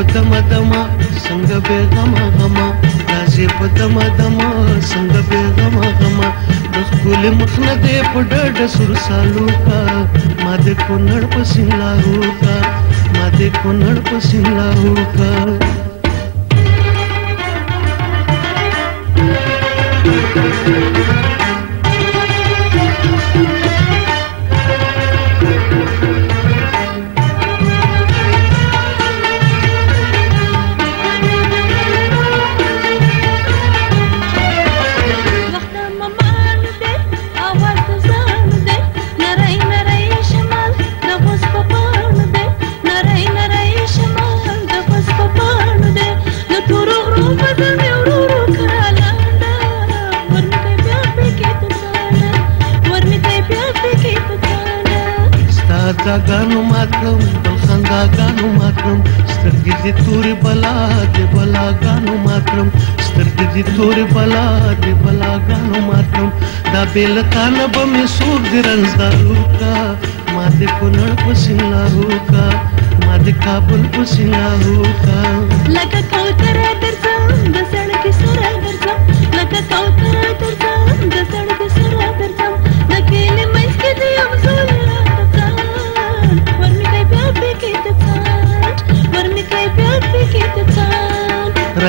په دمه دمه څنګه بې غمه غمه راځې په دمه دمه څنګه بې غمه غمه د ښکلي مخ نه دې په ډډه سور سالو کا ما دې کونړ په سیند لاهو کا ما دې کونړ په سیند لاهو کا داګانو ماتم بل خنداګانو ماتم سترګې دې تورې بلا دې بلاګانو ماتم سترګې دې تورې بلا دې بلاګانو ماتم دا بیل تانه به مې څوک دې رنځدارو کا ما دې کونړ په سیند لاهو کا ما دې کابل په سیند لاهو کا لکه کوتره درځم د سړکې سره درځم لکه کوتره درځم د سړکې سره درځم د کلي منځ کې دې امزول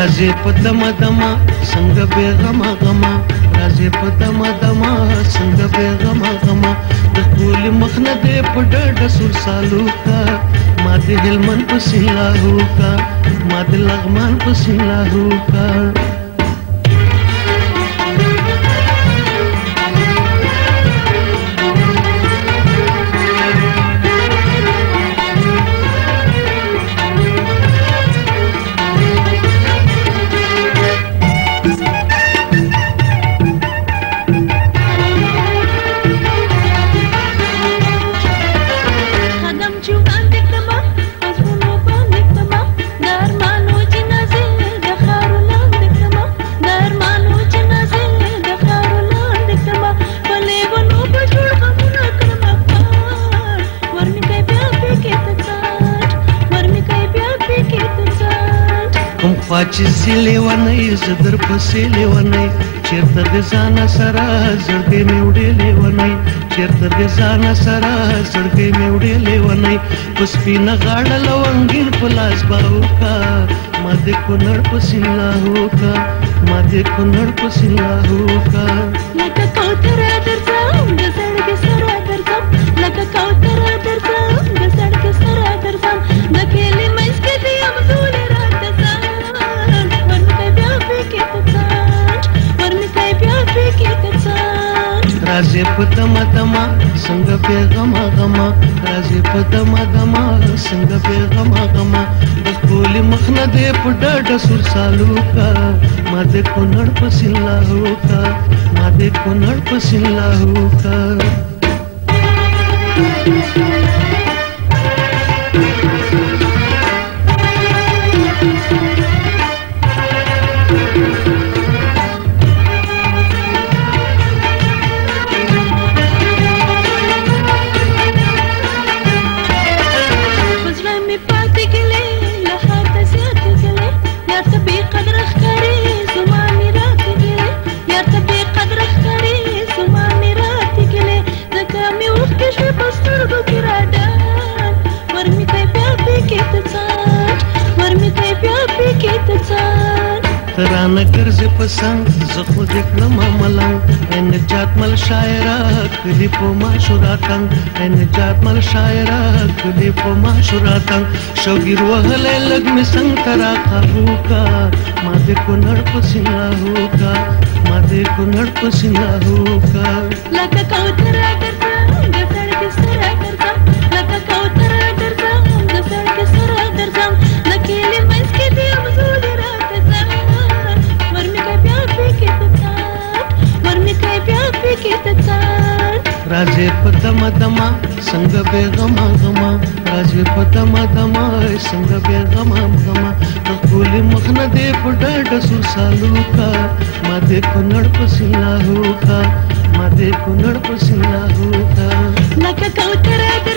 راځې په دمه دمه څنګه بې غمه غمه راځې په دمه دمه څنګه بې غمه غمه د ښکلي مخ نه دې په ډډه سور سالو کا ما دې هلمند په سیند لاهو کا ما دې لغمان په سیند لاهو کا چې زیلې ونی زدر پسې لیونی چیرته د ځان سره زړګې مې وړلې ونی چیرته د ځان سره زړګې مې وړلې ونی په سپینه غاړه لونګین په لاس باو کا ما دې کونړ په سیند لاهو کا ما دې کونړ په سیند لاهو کا لکه کوتره درځم د سړکې سره درځم لکه کوتره درځم د سړکې سره درځم د کلي منځ کې دې امزول راځې په دمه دمه څنګه بې غمه غمه راځې په دمه دمه څنګه بې غمه غمه د ښکلي مخ نه دې په ډډه سور سالو کا ما دې کونړ په سیند لاهو کا ما دې کونړ په سیند لاهو کا ترانه ګرځې په څنګ زه خو دې کړم ملنګ ای نجات مل شاعره کلي په معاشراتنګ ای نجات مل شاعره کلي په معاشراتنګ شوګیر وهلی لږ مې څنګ ته راقابو کا ما دې کونړ په سیند لاهو کا ما دې کونړ په سیند لاهو کا لکه کوتره درځم د سړکې سره درځم لکه کوتره درځم د سړکې سره درځم د کلي منځ کې دې امزول راځې په دمه دمه څنګه بې غمه غمه راځې په دمه دمه څنګه بې غمه غمه د ښکلي مخ نه دې په ډډه سور سالو کا ما دې کونړ په سیند لاهو کا ما دې کونړ په سیند لاهو کا لکه کوتره